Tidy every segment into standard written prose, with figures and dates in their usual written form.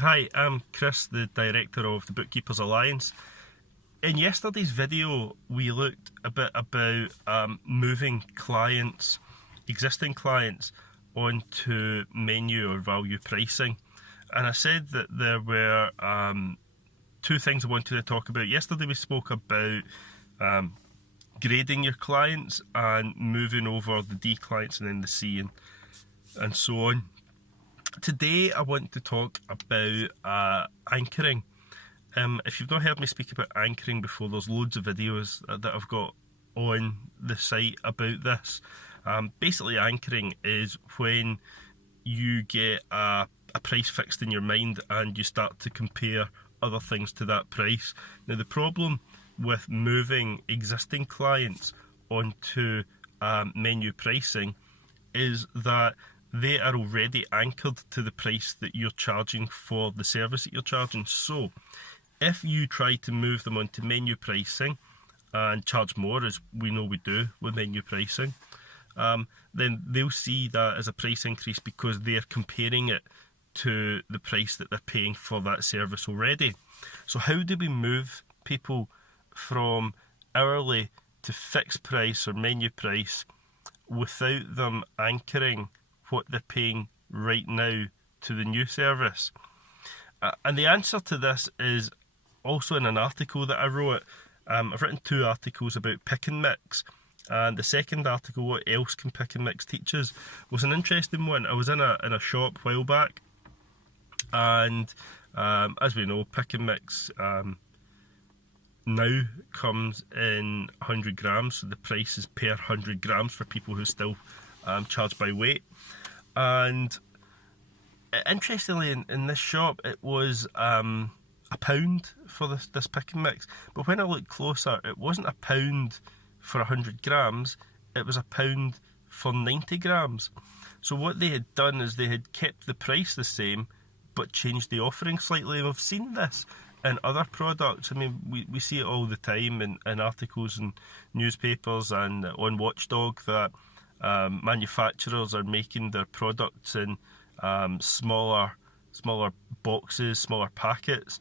Hi, I'm Chris, the director of the Bookkeepers Alliance. In yesterday's video, we looked a bit about moving clients, existing clients, onto menu or value pricing. And I said that there were two things I wanted to talk about. Yesterday we spoke about grading your clients and moving over the D clients and then the C and so on. Today I want to talk about anchoring. If you've not heard me speak about anchoring before, there's loads of videos that I've got on the site about this. Basically, anchoring is when you get a price fixed in your mind and you start to compare other things to that price. Now, the problem with moving existing clients onto menu pricing is that they are already anchored to the price that you're charging for the service that you're charging. So if you try to move them onto menu pricing and charge more, as we know we do with menu pricing, then they'll see that as a price increase because they're comparing it to the price that they're paying for that service already. So how do we move people from hourly to fixed price or menu price without them anchoring what they're paying right now to the new service? And the answer to this is also in an article that I wrote. I've written two articles about pick and mix, and the second article, What Else Can Pick and Mix Teach Us, was an interesting one. I was in a shop a while back, and as we know, pick and mix now comes in 100 grams, so the price is per 100 grams for people who still charge by weight. And interestingly, in this shop, it was £1 for this pick and mix. But when I looked closer, it wasn't £1 for 100 grams, it was £1 for 90 grams. So what they had done is they had kept the price the same, but changed the offering slightly. And we've seen this in other products. I mean, we see it all the time in articles and newspapers and on Watchdog that manufacturers are making their products in smaller boxes, smaller packets.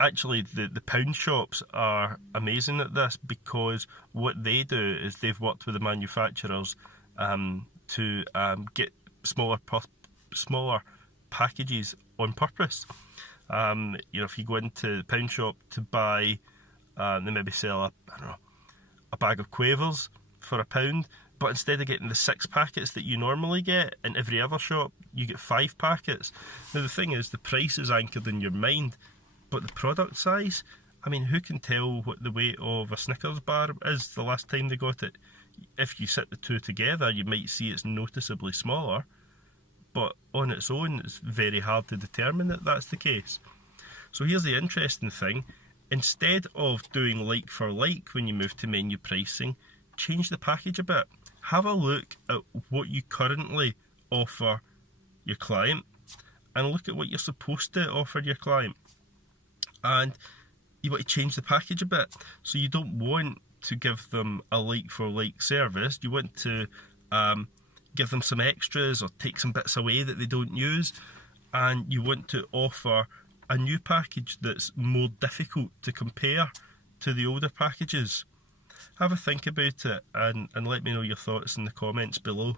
Actually, the pound shops are amazing at this because what they do is they've worked with the manufacturers to get smaller packages on purpose. If you go into the pound shop to buy, they maybe sell a bag of quavers for £1, but instead of getting the 6 packets that you normally get in every other shop, you get 5 packets. Now the thing is, the price is anchored in your mind, but the product size, I mean, who can tell what the weight of a Snickers bar is the last time they got it? If you sit the two together, you might see it's noticeably smaller, but on its own, it's very hard to determine that that's the case. So here's the interesting thing. Instead of doing like for like when you move to menu pricing, change the package a bit. Have a look at what you currently offer your client and look at what you're supposed to offer your client. And you want to change the package a bit. So you don't want to give them a like for like service. You want to give them some extras or take some bits away that they don't use. And you want to offer a new package that's more difficult to compare to the older packages. Have a think about it and let me know your thoughts in the comments below.